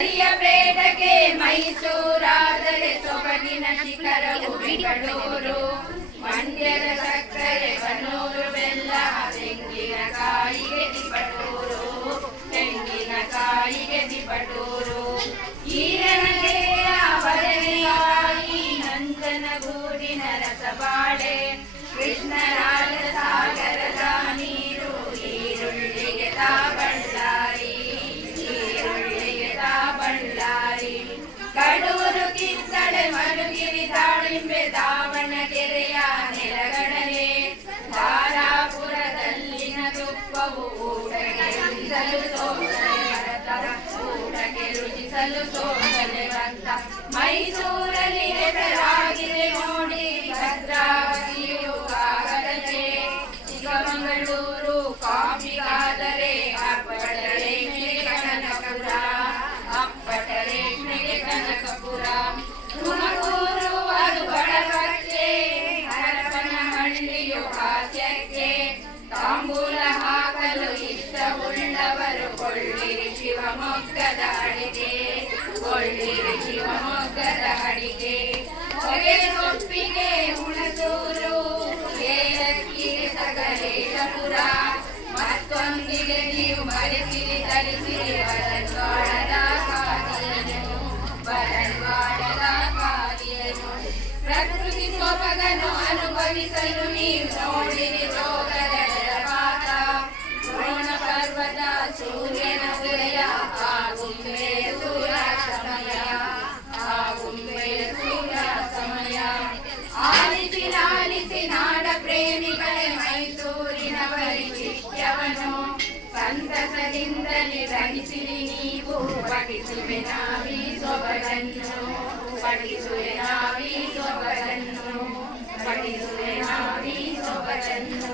ಪ್ರೇತಕ್ಕೆ ಮೈಸೂರಾದರೆ ಸೊಬಗಿನ ಶಿಖರವು ಬೆಂಗಳೂರು. ಮಂಡ್ಯದ ಸಕ್ಕರೆ ಬನ್ನೂರು, ಬೆಲ್ಲ ತೆಂಗಿನಕಾಯಿಗೆ ದಿಪಟೂರು, ತೆಂಗಿನಕಾಯಿಗೆ ದಿಪಟೂರು. ಈರನಗೆಯ ಬದನೆಕಾಯಿ, ನಂಜನಗೂಡಿನ ರಸಬಾಳೆ, ಕೃಷ್ಣರಾಜ ಸಾಗರದ ನೀರು, ಈರುಳ್ಳಿಗೆ ಬಳ್ಳಾರಿ, ಈರುಳ್ಳಿಗೆ ಬಳ್ಳಾರಿ. ಕಡೂರು, ಕಿತ್ತಳೆ, ಮರುಗಿರಿ, ದಾಳಿಂಬೆ, ದಾವಣಗೆರೆಯ ನೆಲಗಡಲೆ, ಧಾರಾಪುರದಲ್ಲಿನ ತುಪ್ಪವು ಊಟಕ್ಕೆ ರುಚಿಸಲು ಸೋಸಲೆ ಭರತ, ಊಟಕ್ಕೆ ರುಚಿಸಲು ಸೋಸಲೆ ಭರತ. ಮೈಸೂರಲ್ಲಿ ಹೆಸರಾಗಿದೆ ನೋಡಿ ಭದ್ರಾವತಿಯು ಕಾಗದಕ್ಕೆ, ಚಿಕ್ಕಮಗಳೂರು ಕಾಫಿಗಾದರೆ ಅಪ್ಪಟ ರೇಷ್ಮೆಗೆ ಕನಕಪುರ, ಅಪ್ಪಟ ರೇಷ್ಮೆಗೆ ಕನಕಪುರ. ತುಮಕೂರು ಅದು ಬಡವಕ್ಕೆ, ಹರಪನಹಳ್ಳಿಯು ಹಾಸ್ಯಕ್ಕೆ, ತಾಂಬೂಲ ಹಾಕಲು ಇಷ್ಟವುಳ್ಳವರು ಕೊಳ್ಳಿರಿ ಶಿವಮೊಗ್ಗದ ಅಡಿಗೆ, ಕೊಳ್ಳಿರಿ ಶಿವಮೊಗ್ಗದ ಅಡಿಗೆ. ಹೊಗೆಸೊಪ್ಪಿಗೆ ಹುಣಸೂರು, ಏಲಕ್ಕಿಗೆ ಸಕಲೇಶಪುರ, ಮತ್ತೊಂದಿಗೆ ನೀವು ಮರೆತಿರಿ ತರಿಸಿರಿ ಬರನ್ವಾಡದ ಕಾದಿಯನು, ಬರನ್ವಾಡದ ಕಾದಿಯನು. ಪ್ರಕೃತಿ ಸೊಬಗನ್ನು ಅನುಭವಿಸಲು ನೀವು ನೋಡಿರಿ ರೋಗದ ಜಲಪಾತ, ದ್ರೋಣ ಪರ್ವತ, ಸೂರ್ಯನ ಉದಯ, ಆಗುಂಬೆಯ ಸೂರ್ಯಾಸ್ತಮಯ, ಆಗುಂಬೆಯ ಸೂರ್ಯಾಸ್ತಮಯ. ಆಲಿಸಿ ಲಾಲಿಸಿ ನಾಡ ಪ್ರೇಮಿಗಳೇ ಮೈಸೂರಿನ ವೈಶಿಷ್ಟ್ಯವನ್ನು, ಸಂತಸದಿಂದಲೇ ಗ್ರಹಿಸಿರಿ ನೀವು. ಪಠಿಸುವೆ ನಾವೀ ಸೊಬಗನ್ನು, ಪಠಿಸುವೆ ನಾವೀ ಸೊಬಗನ್ನು, ಪಠಿಸುವೆ ನಾವೀ ಸೊಬಗನ್ನು.